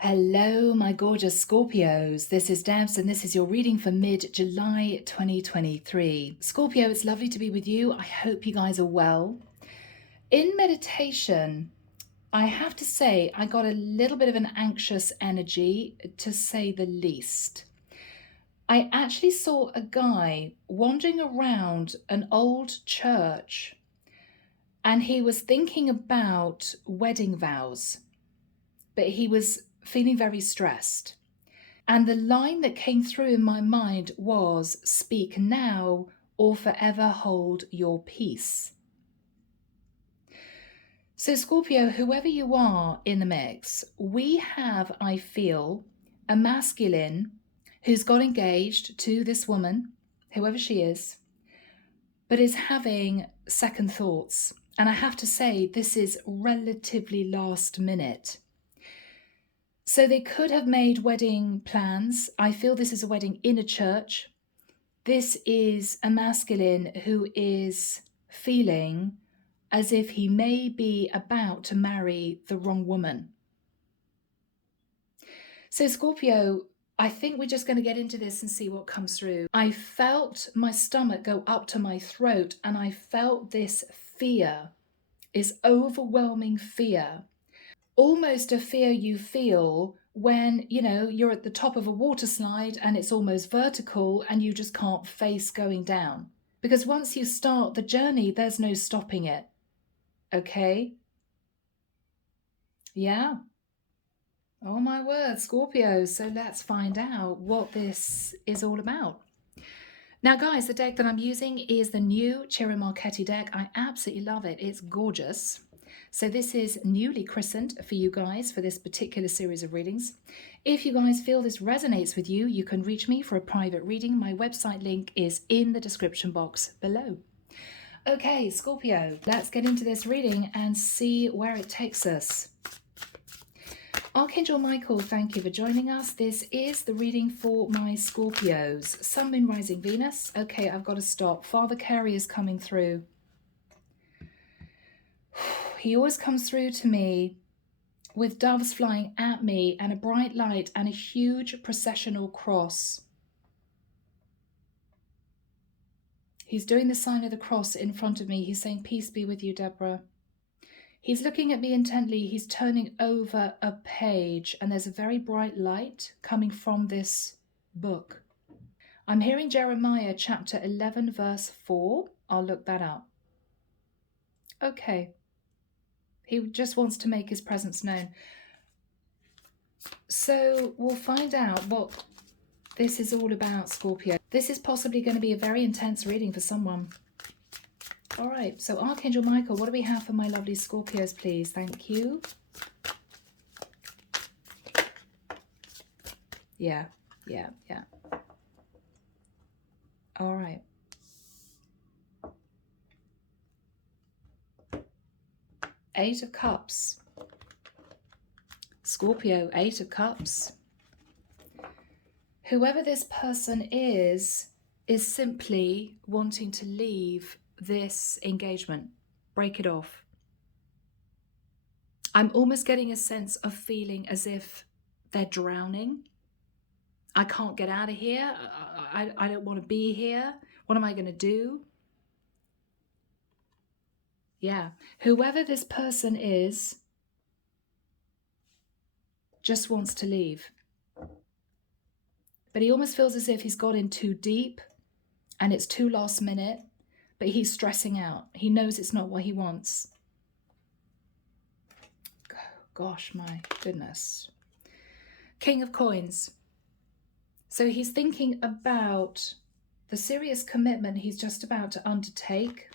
Hello, my gorgeous Scorpios. This is Debs, and this is your reading for mid-July 2023. Scorpio, it's lovely to be with you. I hope you guys are well. In meditation, I have to say I got a little bit of an anxious energy, to say the least. I actually saw a guy wandering around an old church, and he was thinking about wedding vows, but he was feeling very stressed. And the line that came through in my mind was, speak now or forever hold your peace. So Scorpio, whoever you are in the mix, we have, I feel, a masculine who's got engaged to this woman, whoever she is, but is having second thoughts. And I have to say, this is relatively last minute. So they could have made wedding plans. I feel this is a wedding in a church. This is a masculine who is feeling as if he may be about to marry the wrong woman. So Scorpio, I think we're just going to get into this and see what comes through. I felt my stomach go up to my throat, and I felt this fear, is overwhelming fear. Almost a fear you feel when, you're at the top of a water slide and it's almost vertical and you just can't face going down. Because once you start the journey, there's no stopping it. Okay? Yeah. Oh my word, Scorpio. So let's find out what this is all about. Now, guys, the deck that I'm using is the new Ciro Marchetti deck. I absolutely love it. It's gorgeous. So this is newly christened for you guys for this particular series of readings. If you guys feel this resonates with you, you can reach me for a private reading. My website link is in the description box below. Okay, Scorpio, let's get into this reading and see where it takes us. Archangel Michael, thank you for joining us. This is the reading for my Scorpios. Sun, Moon, Rising, Venus. Okay, I've got to stop. Father Carey is coming through. He always comes through to me with doves flying at me and a bright light and a huge processional cross. He's doing the sign of the cross in front of me. He's saying, peace be with you, Deborah. He's looking at me intently. He's turning over a page, and there's a very bright light coming from this book. I'm hearing Jeremiah chapter 11, verse 4. I'll look that up. Okay. He just wants to make his presence known. So we'll find out what this is all about, Scorpio. This is possibly going to be a very intense reading for someone. All right, so Archangel Michael, what do we have for my lovely Scorpios, please? Thank you. Yeah. All right. Eight of Cups. Scorpio, Eight of Cups. Whoever this person is simply wanting to leave this engagement, break it off. I'm almost getting a sense of feeling as if they're drowning. I can't get out of here. I don't want to be here. What am I going to do? Yeah. Whoever this person is just wants to leave. But he almost feels as if he's got in too deep and it's too last minute, but he's stressing out. He knows it's not what he wants. Gosh, my goodness. King of Coins. So he's thinking about the serious commitment he's just about to undertake,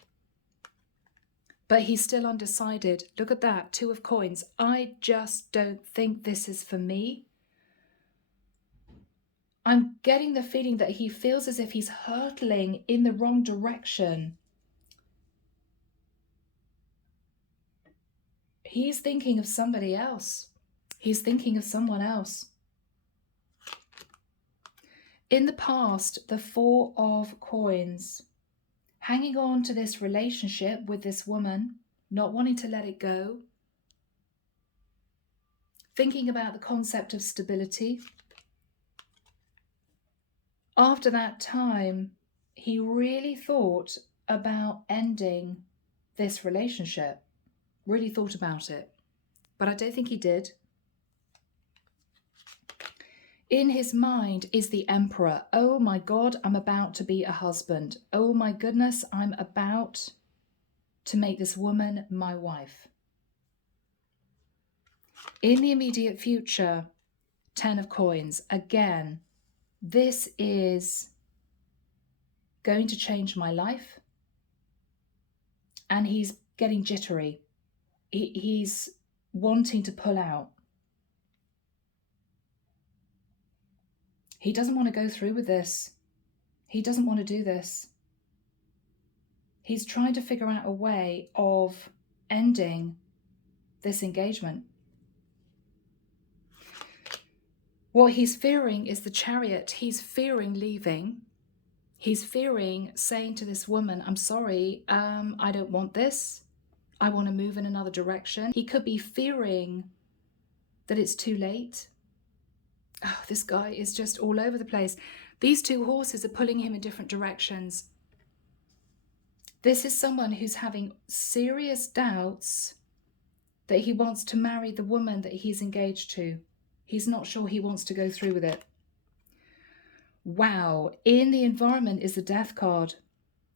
but he's still undecided. Look at that, Two of Coins. I just don't think this is for me. I'm getting the feeling that he feels as if he's hurtling in the wrong direction. He's thinking of somebody else. He's thinking of someone else. In the past, the Four of Coins, hanging on to this relationship with this woman, not wanting to let it go. thinking about the concept of stability. After that time, he really thought about ending this relationship, really thought about it, but I don't think he did. In his mind is the Emperor. Oh my God, I'm about to be a husband. Oh my goodness, I'm about to make this woman my wife. In the immediate future, 10 of coins. Again, this is going to change my life. And he's getting jittery. He's wanting to pull out. He doesn't want to go through with this. He doesn't want to do this. He's trying to figure out a way of ending this engagement. What he's fearing is the Chariot. He's fearing leaving. He's fearing saying to this woman, I'm sorry, I don't want this. I want to move in another direction. He could be fearing that it's too late. Oh, this guy is just all over the place. These two horses are pulling him in different directions. This is someone who's having serious doubts that he wants to marry the woman that he's engaged to. He's not sure he wants to go through with it. Wow, in the environment is the Death card,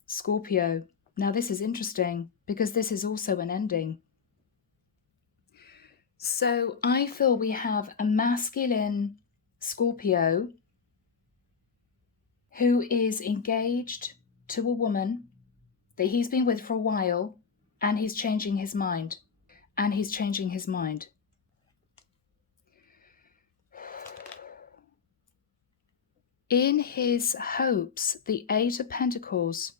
Scorpio. Now this is interesting because this is also an ending. So I feel we have a masculine Scorpio who is engaged to a woman that he's been with for a while, and he's changing his mind. And he's changing his mind. In his hopes, the Eight of Pentacles,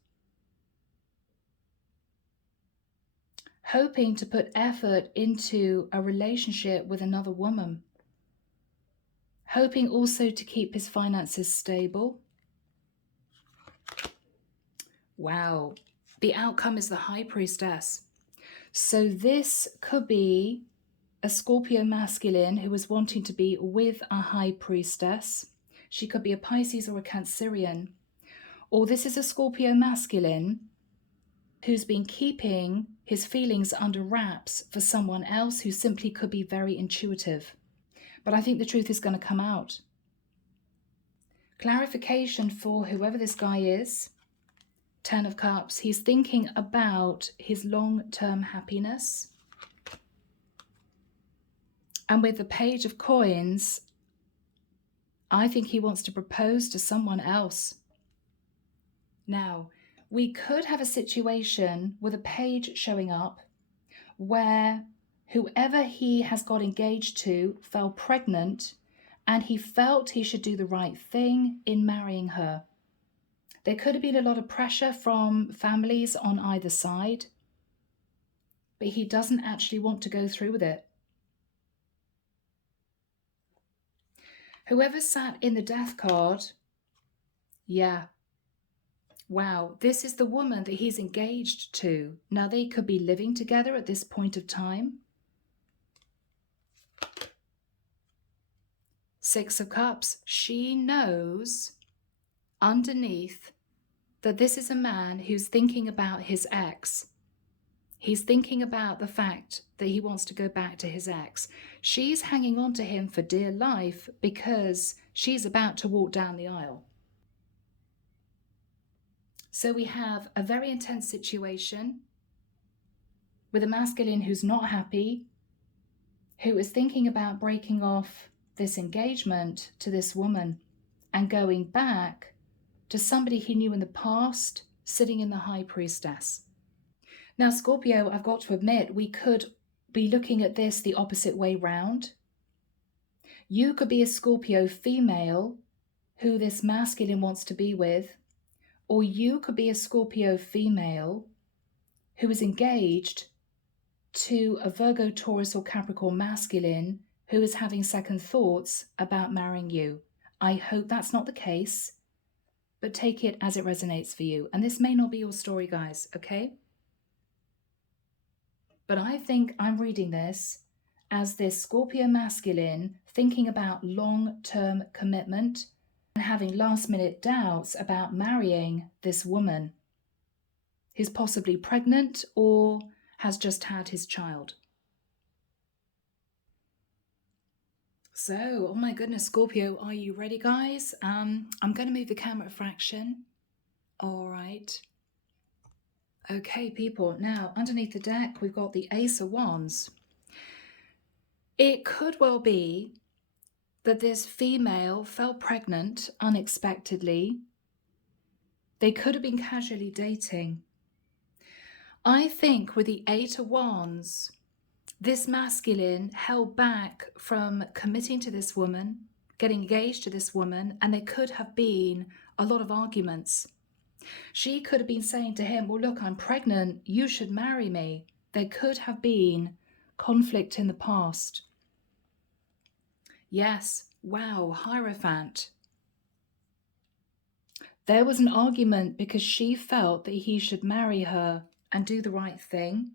hoping to put effort into a relationship with another woman, hoping also to keep his finances stable. Wow, the outcome is the High Priestess. So this could be a Scorpio masculine who is wanting to be with a High Priestess. She could be a Pisces or a Cancerian. Or this is a Scorpio masculine who's been keeping his feelings under wraps for someone else who simply could be very intuitive. But I think the truth is going to come out. Clarification for whoever this guy is. 10 of Cups. He's thinking about his long-term happiness. And with the Page of Coins, I think he wants to propose to someone else. Now, we could have a situation with a page showing up where whoever he has got engaged to fell pregnant and he felt he should do the right thing in marrying her. There could have been a lot of pressure from families on either side, but he doesn't actually want to go through with it. Whoever sat in the Death card, yeah. Wow, this is the woman that he's engaged to. Now, they could be living together at this point of time. 6 of Cups. She knows underneath that this is a man who's thinking about his ex. He's thinking about the fact that he wants to go back to his ex. She's hanging on to him for dear life because she's about to walk down the aisle. So we have a very intense situation with a masculine who's not happy, who is thinking about breaking off this engagement to this woman and going back to somebody he knew in the past, sitting in the High Priestess. Now, Scorpio, I've got to admit, we could be looking at this the opposite way round. You could be a Scorpio female who this masculine wants to be with, or you could be a Scorpio female who is engaged to a Virgo, Taurus, or Capricorn masculine who is having second thoughts about marrying you. I hope that's not the case, but take it as it resonates for you. And this may not be your story, guys, okay? But I think I'm reading this as this Scorpio masculine thinking about long-term commitment and having last-minute doubts about marrying this woman who's possibly pregnant or has just had his child. So, oh my goodness, Scorpio, are you ready, guys? I'm going to move the camera a fraction. All right. Okay, people. Now, underneath the deck, we've got the Ace of Wands. It could well be that this female fell pregnant unexpectedly. They could have been casually dating. I think with the Eight of Wands, this masculine held back from committing to this woman, getting engaged to this woman, and there could have been a lot of arguments. She could have been saying to him, well, look, I'm pregnant, you should marry me. There could have been conflict in the past. Yes, wow, Hierophant. There was an argument because she felt that he should marry her and do the right thing,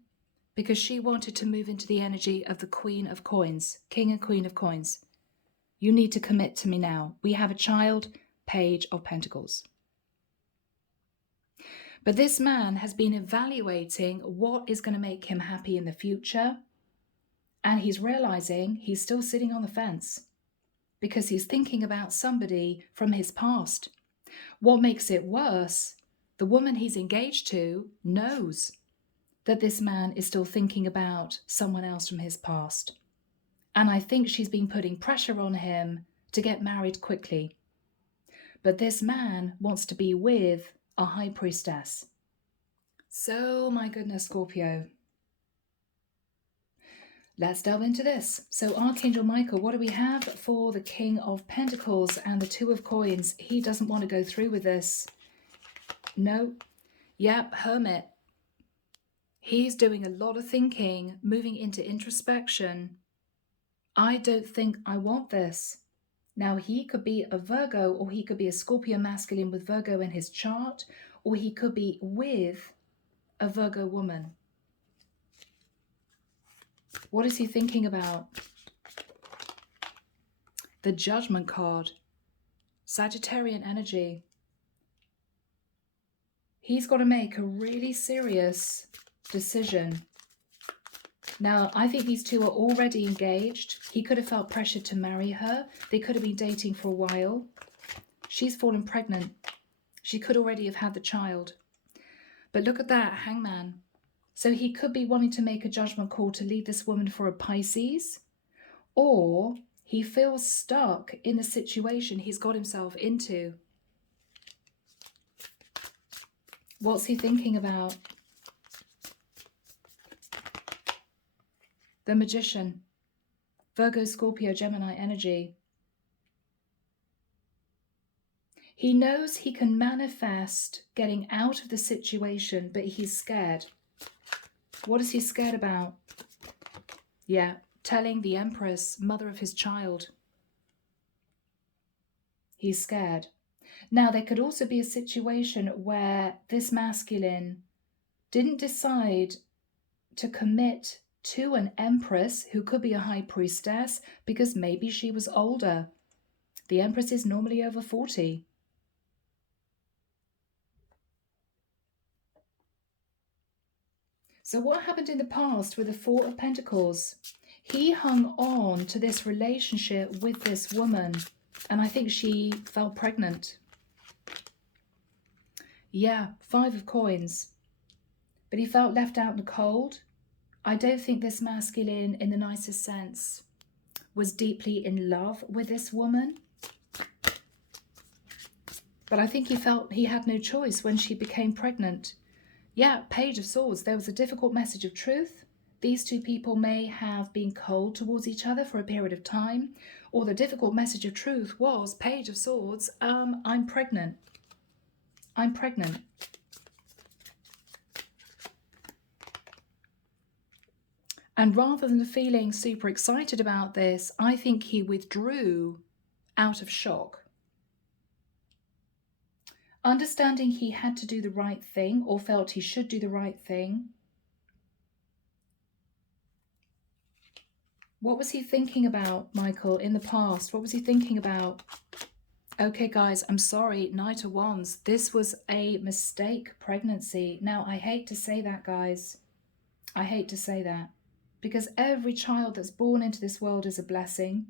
because she wanted to move into the energy of the Queen of Coins, King and Queen of Coins. You need to commit to me now. We have a child, Page of Pentacles. But this man has been evaluating what is going to make him happy in the future. And he's realizing he's still sitting on the fence because he's thinking about somebody from his past. What makes it worse, the woman he's engaged to knows that this man is still thinking about someone else from his past. And I think she's been putting pressure on him to get married quickly. But this man wants to be with a high priestess. So, my goodness, Scorpio. Let's delve into this. So, Archangel Michael, what do we have for the King of Pentacles and the Two of Coins? He doesn't want to go through with this. No. Yep, Hermit. He's doing a lot of thinking, moving into introspection. I don't think I want this. Now, he could be a Virgo, or he could be a Scorpio masculine with Virgo in his chart, or he could be with a Virgo woman. What is he thinking about? The Judgment card. Sagittarian energy. He's got to make a really serious decision. Now, I think these two are already engaged. He could have felt pressure to marry her. They could have been dating for a while. She's fallen pregnant. She could already have had the child. But look at that, Hangman. So he could be wanting to make a judgment call to leave this woman for a Pisces, or he feels stuck in the situation he's got himself into. What's he thinking about? The Magician. Virgo, Scorpio, Gemini energy. He knows he can manifest getting out of the situation, but he's scared. What is he scared about? Yeah, telling the Empress, mother of his child. He's scared. Now, there could also be a situation where this masculine didn't decide to commit to an Empress who could be a high priestess because maybe she was older. The Empress is normally over 40. So what happened in the past with the Four of Pentacles? He hung on to this relationship with this woman, and I think she fell pregnant. Yeah, Five of Coins. But he felt left out in the cold. I don't think this masculine, in the nicest sense, was deeply in love with this woman. But I think he felt he had no choice when she became pregnant. Yeah, Page of Swords. There was a difficult message of truth. These two people may have been cold towards each other for a period of time. Or the difficult message of truth was, Page of Swords, I'm pregnant. I'm pregnant. And rather than feeling super excited about this, I think he withdrew out of shock. Understanding he had to do the right thing, or felt he should do the right thing. What was he thinking about, Michael, in the past? What was he thinking about? Okay, guys, I'm sorry, Knight of Wands. This was a mistake pregnancy. Now, I hate to say that, guys. I hate to say that. Because every child that's born into this world is a blessing.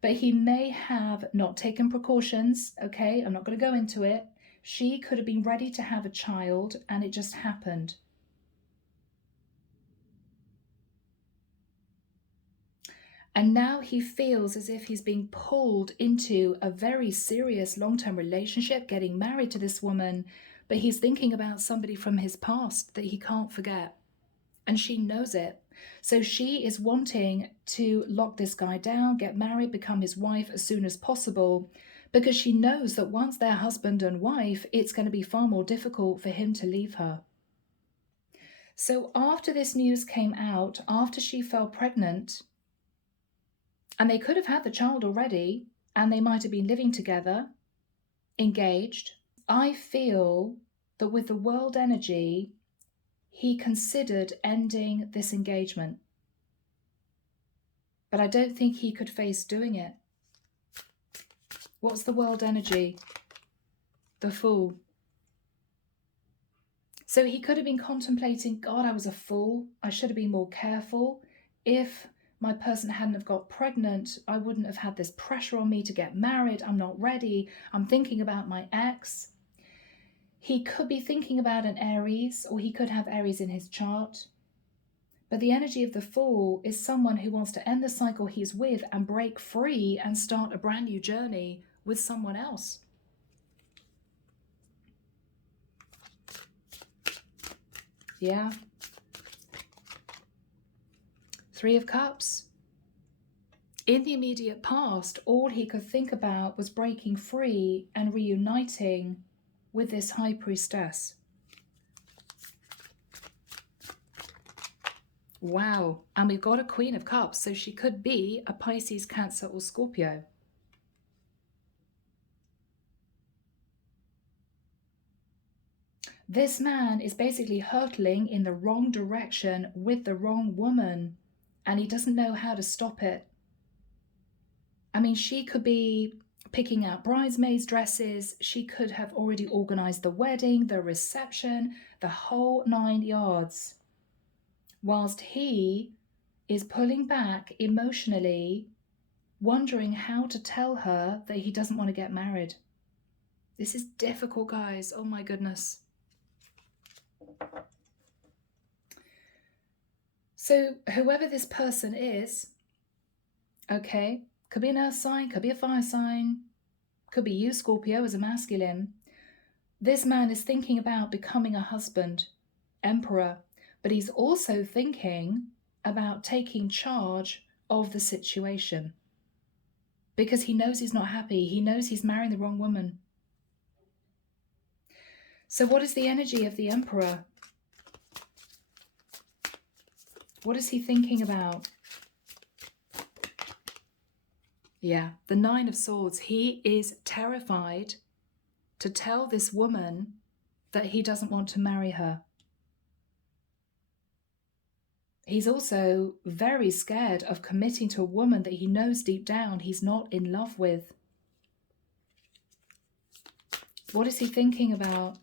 But he may have not taken precautions, okay? I'm not going to go into it. She could have been ready to have a child, and it just happened. And now he feels as if he's being pulled into a very serious long-term relationship, getting married to this woman, but he's thinking about somebody from his past that he can't forget. And she knows it. So she is wanting to lock this guy down, get married, become his wife as soon as possible, because she knows that once they're husband and wife, it's going to be far more difficult for him to leave her. So after this news came out, after she fell pregnant, and they could have had the child already, and they might have been living together, engaged, I feel that with the world energy, he considered ending this engagement. But I don't think he could face doing it. What's the world energy? The Fool. So he could have been contemplating, God, I was a fool. I should have been more careful. If my person hadn't have got pregnant, I wouldn't have had this pressure on me to get married. I'm not ready. I'm thinking about my ex. He could be thinking about an Aries, or he could have Aries in his chart. But the energy of the Fool is someone who wants to end the cycle he's with and break free and start a brand new journey with someone else. Yeah. Three of Cups. In the immediate past, all he could think about was breaking free and reuniting with this High Priestess. Wow. And we've got a Queen of Cups, so she could be a Pisces, Cancer, or Scorpio. This man is basically hurtling in the wrong direction with the wrong woman, and he doesn't know how to stop it. I mean, she could be picking out bridesmaids' dresses. She could have already organized the wedding, the reception, the whole 9 yards. Whilst he is pulling back emotionally, wondering how to tell her that he doesn't want to get married. This is difficult, guys. Oh my goodness. So whoever this person is, okay, could be an earth sign, could be a fire sign, could be you, Scorpio, as a masculine. This man is thinking about becoming a husband, emperor, but he's also thinking about taking charge of the situation because he knows he's not happy. He knows he's marrying the wrong woman. So what is the energy of the emperor? What is he thinking about? Yeah, the 9 of Swords. He is terrified to tell this woman that he doesn't want to marry her. He's also very scared of committing to a woman that he knows deep down he's not in love with. What is he thinking about?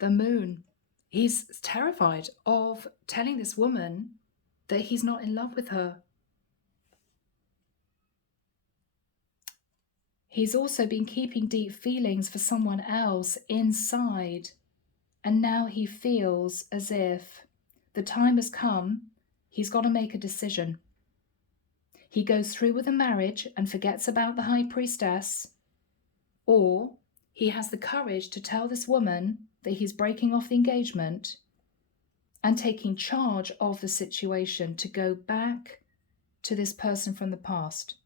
The Moon. He's terrified of telling this woman that he's not in love with her. He's also been keeping deep feelings for someone else inside, and now he feels as if the time has come, he's got to make a decision. He goes through with a marriage and forgets about the High Priestess, or he has the courage to tell this woman that he's breaking off the engagement and taking charge of the situation to go back to this person from the past.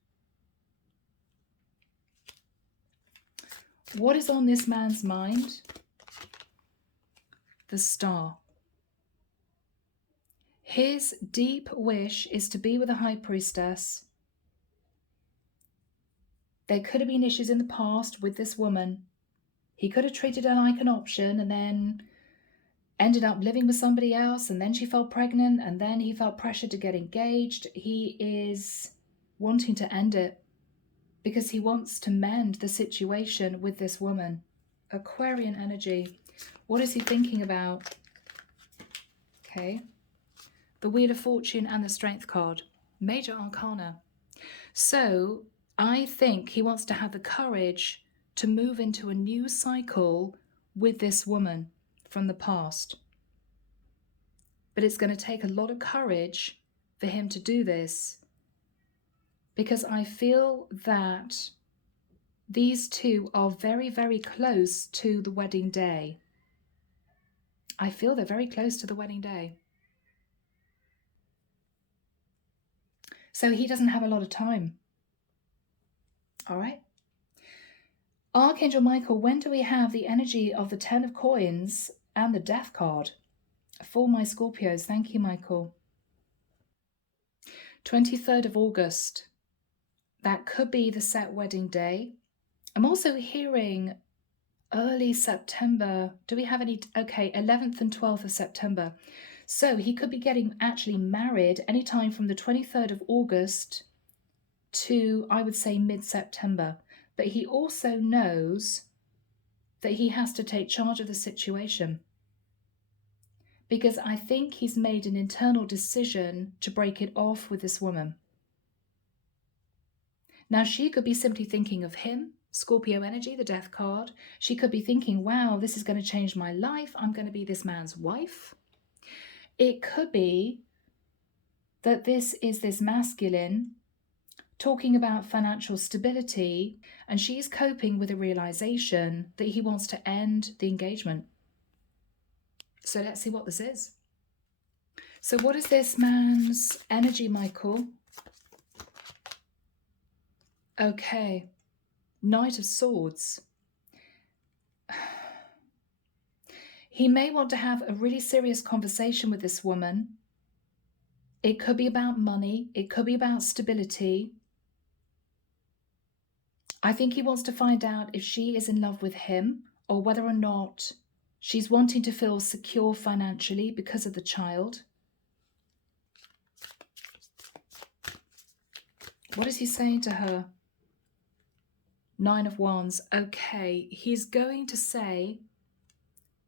What is on this man's mind? The Star. His deep wish is to be with a High Priestess. There could have been issues in the past with this woman. He could have treated her like an option and then ended up living with somebody else, and then she fell pregnant, and then he felt pressure to get engaged. He is wanting to end it because he wants to mend the situation with this woman. Aquarian energy. What is he thinking about? Okay. The Wheel of Fortune and the Strength card. Major Arcana. So I think he wants to have the courage to move into a new cycle with this woman from the past. But it's going to take a lot of courage for him to do this, because I feel that these two are very, very close to the wedding day. I feel they're very close to the wedding day. So he doesn't have a lot of time. All right. Archangel Michael, when do we have the energy of the 10 of Coins and the Death card? For my Scorpios, thank you, Michael. 23rd of August. That could be the set wedding day. I'm also hearing early September. Do we have any? Okay, 11th and 12th of September. So he could be getting actually married anytime from the 23rd of August to, I would say, mid-September. But he also knows that he has to take charge of the situation, because I think he's made an internal decision to break it off with this woman. Now, she could be simply thinking of him, Scorpio energy, the Death card. She could be thinking, wow, this is going to change my life. I'm going to be this man's wife. It could be that this is this masculine talking about financial stability, and she's coping with a realization that he wants to end the engagement. So let's see what this is. So what is this man's energy, Michael? Okay. Knight of Swords. He may want to have a really serious conversation with this woman. It could be about money. It could be about stability. I think he wants to find out if she is in love with him, or whether or not she's wanting to feel secure financially because of the child. What is he saying to her? 9 of Wands. Okay, he's going to say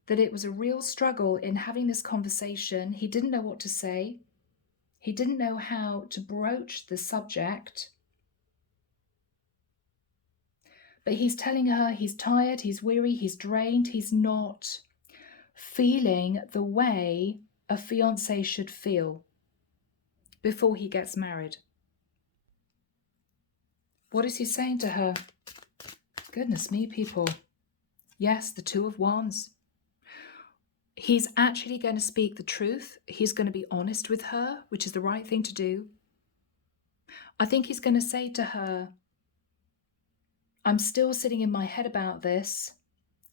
that it was a real struggle in having this conversation. He didn't know what to say. He didn't know how to broach the subject. But he's telling her he's tired, he's weary, he's drained, he's not feeling the way a fiancé should feel before he gets married. What is he saying to her? Goodness me, people. Yes, the 2 of Wands. He's actually going to speak the truth. He's going to be honest with her, which is the right thing to do. I think he's going to say to her, I'm still sitting in my head about this.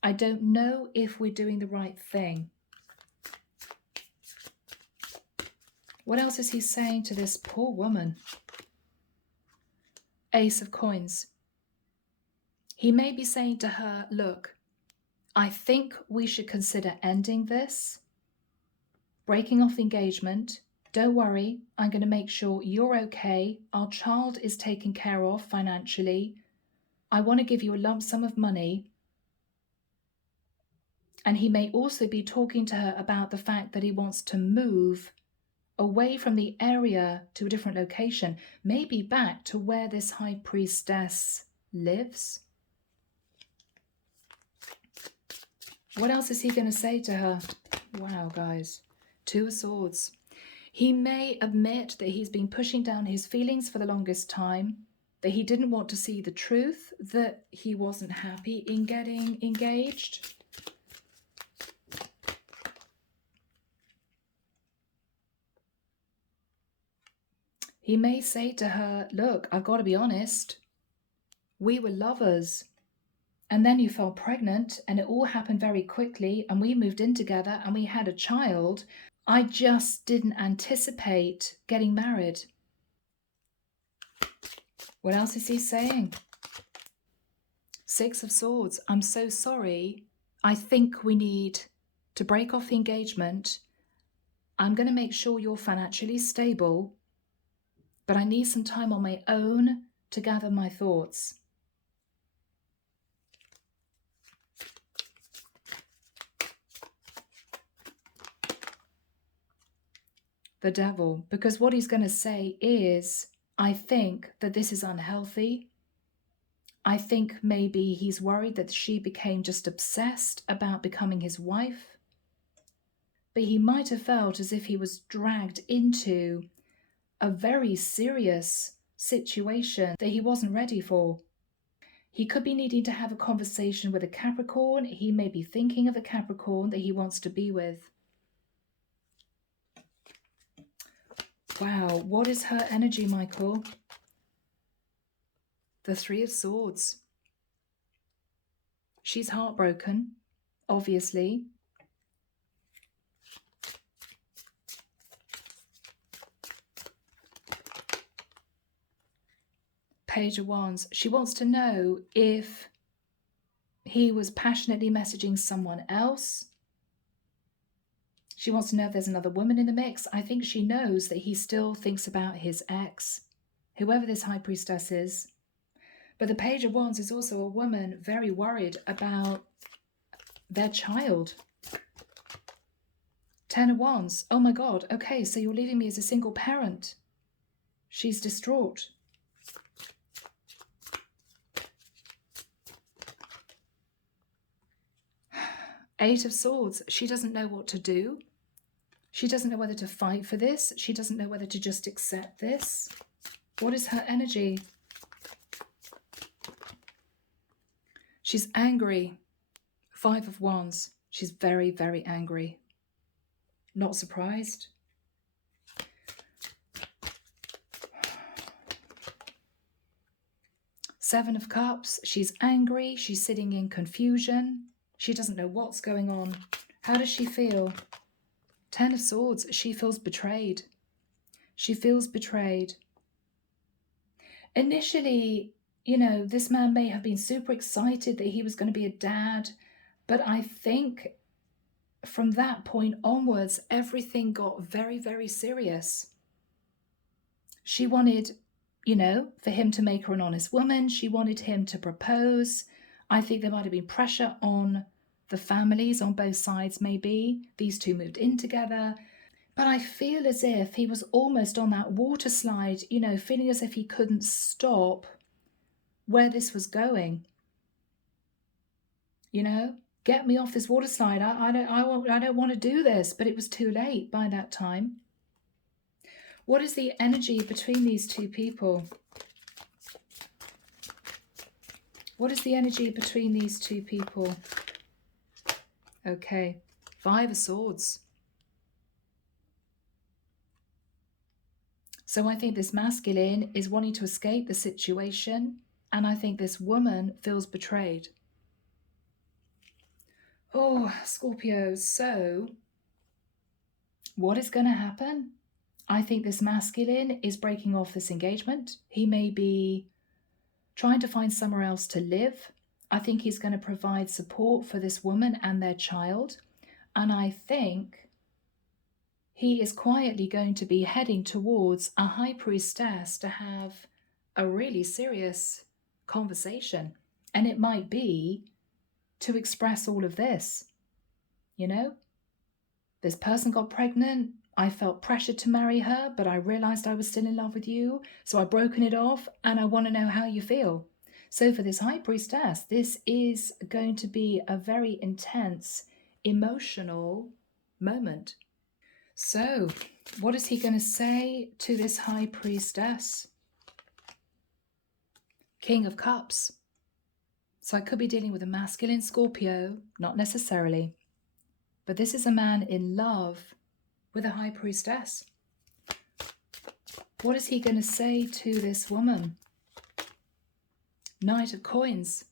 I don't know if we're doing the right thing. What else is he saying to this poor woman? Ace of Coins. He may be saying to her, look, I think we should consider ending this, breaking off the engagement. Don't worry, I'm going to make sure you're okay. Our child is taken care of financially. I want to give you a lump sum of money. And he may also be talking to her about the fact that he wants to move away from the area to a different location, maybe back to where this high priestess lives. What else is he going to say to her? Wow, guys. 2 of Swords. He may admit that he's been pushing down his feelings for the longest time, that he didn't want to see the truth, that he wasn't happy in getting engaged. He may say to her, look, I've got to be honest. We were lovers. And then you fell pregnant and it all happened very quickly and we moved in together and we had a child. I just didn't anticipate getting married. What else is he saying? 6 of Swords. I'm so sorry. I think we need to break off the engagement. I'm going to make sure you're financially stable, but I need some time on my own to gather my thoughts. The devil, because what he's going to say is, I think that this is unhealthy. I think maybe he's worried that she became just obsessed about becoming his wife. But he might have felt as if he was dragged into a very serious situation that he wasn't ready for. He could be needing to have a conversation with a Capricorn. He may be thinking of a Capricorn that he wants to be with. Wow, what is her energy, Michael? The Three of Swords. She's heartbroken, obviously. Page of Wands. She wants to know if he was passionately messaging someone else. She wants to know if there's another woman in the mix. I think she knows that he still thinks about his ex, whoever this High Priestess is. But the Page of Wands is also a woman very worried about their child. Ten of Wands. Oh my God. Okay, so you're leaving me as a single parent. She's distraught. Eight of Swords. She doesn't know what to do. She doesn't know whether to fight for this. She doesn't know whether to just accept this. What is her energy? She's angry. Five of Wands. She's very, very angry. Not surprised. Seven of Cups. She's angry. She's sitting in confusion. She doesn't know what's going on. How does she feel? Ten of Swords. She feels betrayed. She feels betrayed. Initially, you know, this man may have been super excited that he was going to be a dad, but I think from that point onwards, everything got very, very serious. She wanted, you know, for him to make her an honest woman. She wanted him to propose. I think there might have been pressure on the families on both sides, maybe. These two moved in together. But I feel as if he was almost on that water slide, you know, feeling as if he couldn't stop where this was going. You know, get me off this water slide. I don't want to do this. But it was too late by that time. What is the energy between these two people? What is the energy between these two people? Okay, Five of Swords. So I think this masculine is wanting to escape the situation, and I think this woman feels betrayed. Oh, Scorpio, so what is going to happen? I think this masculine is breaking off this engagement. He may be trying to find somewhere else to live. I think he's going to provide support for this woman and their child. And I think he is quietly going to be heading towards a High Priestess to have a really serious conversation. And it might be to express all of this. You know, this person got pregnant. I felt pressured to marry her, but I realized I was still in love with you. So I've broken it off and I want to know how you feel. So for this High Priestess, this is going to be a very intense, emotional moment. So what is he going to say to this High Priestess? King of Cups. So I could be dealing with a masculine Scorpio, not necessarily. But this is a man in love with a High Priestess. What is he going to say to this woman? Knight of Coins.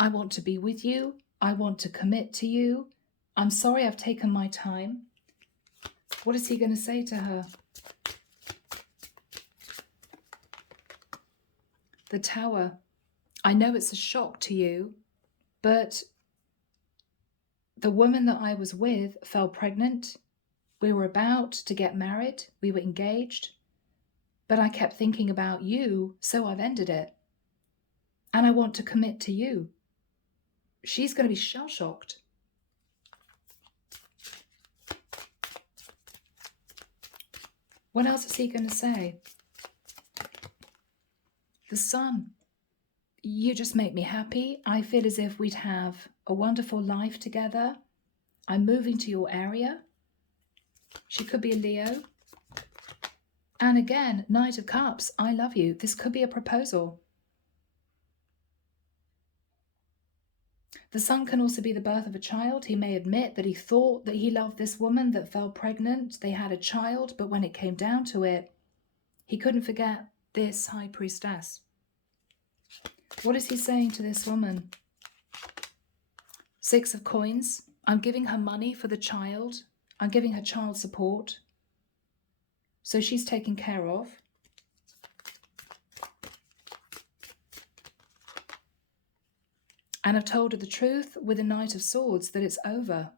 I want to be with you. I want to commit to you. I'm sorry I've taken my time. What is he going to say to her? The Tower. I know it's a shock to you, but The woman that I was with fell pregnant. We were about to get married. We were engaged. But I kept thinking about you, so I've ended it. And I want to commit to you. She's going to be shell-shocked. What else is he going to say? The Sun. You just make me happy. I feel as if we'd have a wonderful life together. I'm moving to your area. She could be a Leo. And again, Knight of Cups. I love you. This could be a proposal. The Sun can also be the birth of a child. He may admit that he thought that he loved this woman that fell pregnant. They had a child, but when it came down to it, he couldn't forget this High Priestess. What is he saying to this woman? Six of Coins. I'm giving her money for the child. I'm giving her child support. So she's taken care of. And I've told her the truth with the Knight of Swords, that it's over.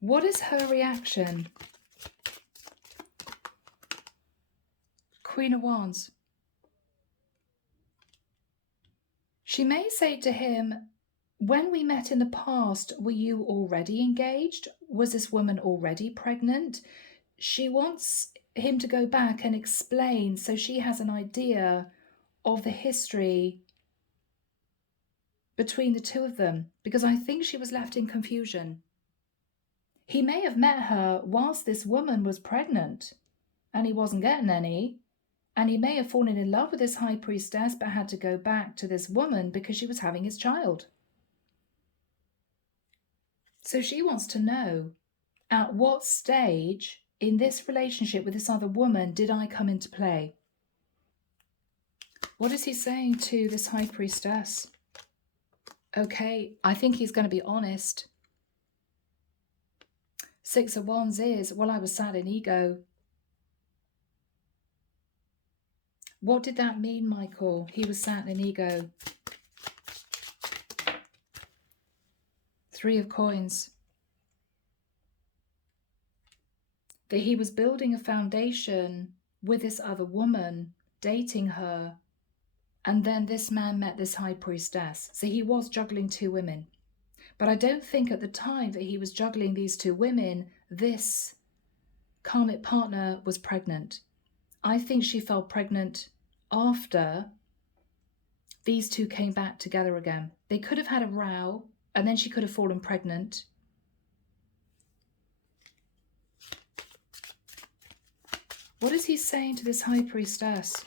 What is her reaction? Queen of Wands. She may say to him, when we met in the past, were you already engaged? Was this woman already pregnant? She wants him to go back and explain so she has an idea of the history between the two of them, because I think she was left in confusion. He may have met her whilst this woman was pregnant and he wasn't getting any, and he may have fallen in love with this High Priestess but had to go back to this woman because she was having his child. So she wants to know, at what stage in this relationship with this other woman did I come into play? What is he saying to this High Priestess? Okay, I think he's going to be honest. Six of Wands is, well, I was sad in ego. What did that mean, Michael? He was sat in ego. Three of Coins. That he was building a foundation with this other woman, dating her, and then this man met this High Priestess. So he was juggling two women. But I don't think at the time that he was juggling these two women, this karmic partner was pregnant. I think she fell pregnant after these two came back together again. They could have had a row, and then she could have fallen pregnant. What is he saying to this High Priestess?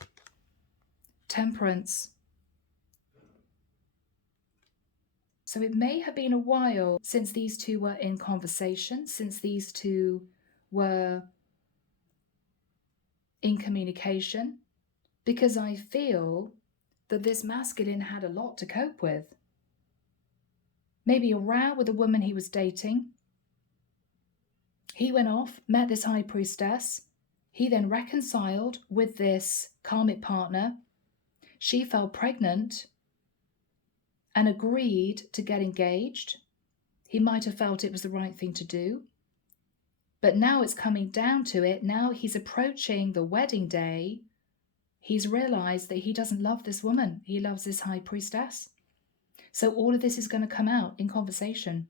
Temperance. So it may have been a while since these two were in conversation, since these two were in communication, because I feel that this masculine had a lot to cope with. Maybe a row with a woman he was dating. He went off, met this High Priestess. He then reconciled with this karmic partner. She fell pregnant and agreed to get engaged. He might have felt it was the right thing to do. But now it's coming down to it. Now he's approaching the wedding day. He's realized that he doesn't love this woman. He loves this High Priestess. So all of this is going to come out in conversation.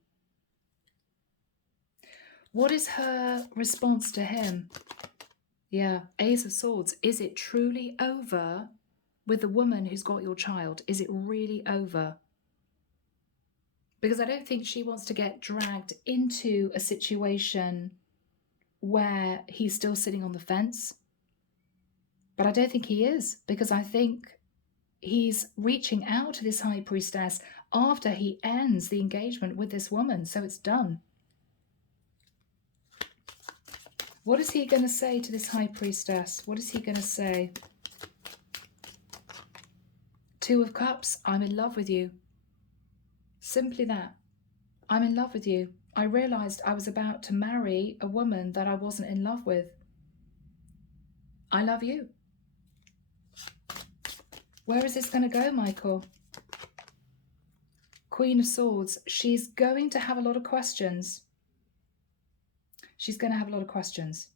What is her response to him? Yeah, Ace of Swords. Is it truly over with the woman who's got your child? Is it really over? Because I don't think she wants to get dragged into a situation where he's still sitting on the fence. But I don't think he is, because I think he's reaching out to this High Priestess after he ends the engagement with this woman. So it's done. What is he going to say to this High Priestess? What is he going to say? Two of Cups. I'm in love with you. Simply that. I'm in love with you. I realized I was about to marry a woman that I wasn't in love with. I love you. Where is this going to go, Michael? Queen of Swords. She's going to have a lot of questions. She's going to have a lot of questions.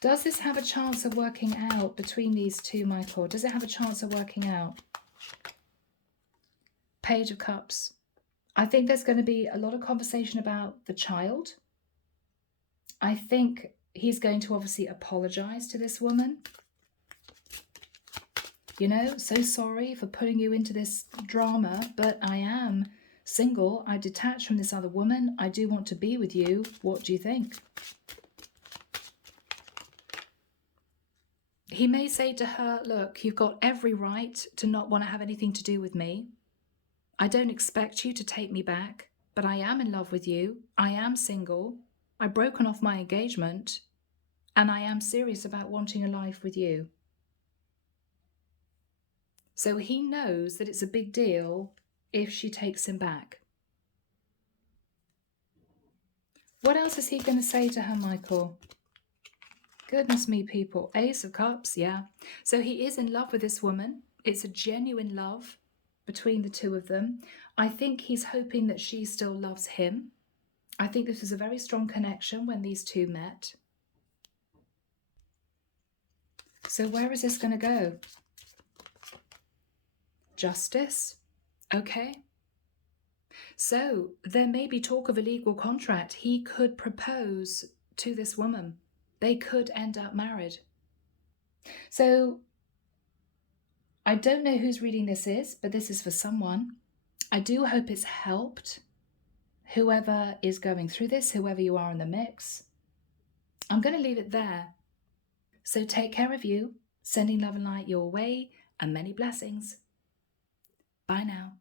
Does this have a chance of working out between these two, Michael? Does it have a chance of working out? Page of Cups. I think there's going to be a lot of conversation about the child. I think he's going to obviously apologize to this woman. You know, so sorry for putting you into this drama, but I am single. I detached from this other woman. I do want to be with you. What do you think? He may say to her, look, you've got every right to not want to have anything to do with me. I don't expect you to take me back, but I am in love with you. I am single. I've broken off my engagement, and I am serious about wanting a life with you. So he knows that it's a big deal if she takes him back. What else is he going to say to her, Michael? Goodness me, people. Ace of Cups, yeah. So he is in love with this woman. It's a genuine love between the two of them. I think he's hoping that she still loves him. I think this was a very strong connection when these two met. So where is this going to go? Justice. Okay. So there may be talk of a legal contract. He could propose to this woman. They could end up married. So I don't know whose reading this is, but this is for someone. I do hope it's helped whoever is going through this, whoever you are in the mix. I'm going to leave it there. So take care of you, sending love and light your way, and many blessings. Bye now.